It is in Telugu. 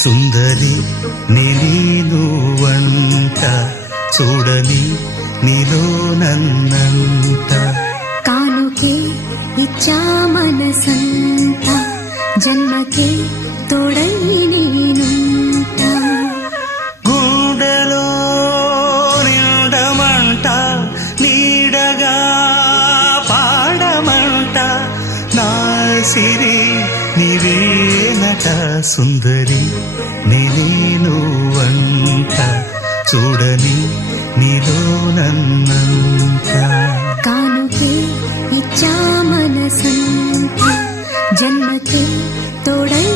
సుందరి నేను వంట చూడని నీలో నన్నంట కానుకే ఇచ్చా మనసంత జన్మకే తోడై నేనుంట గుండెలో నిండమంట నీడగా పాడమంట నా సిరి నీవేనట సుందరి నేను వంట చూడని నీలో నన్నంత కానుకే ఇచ్చా మనసంత జన్మకే తోడై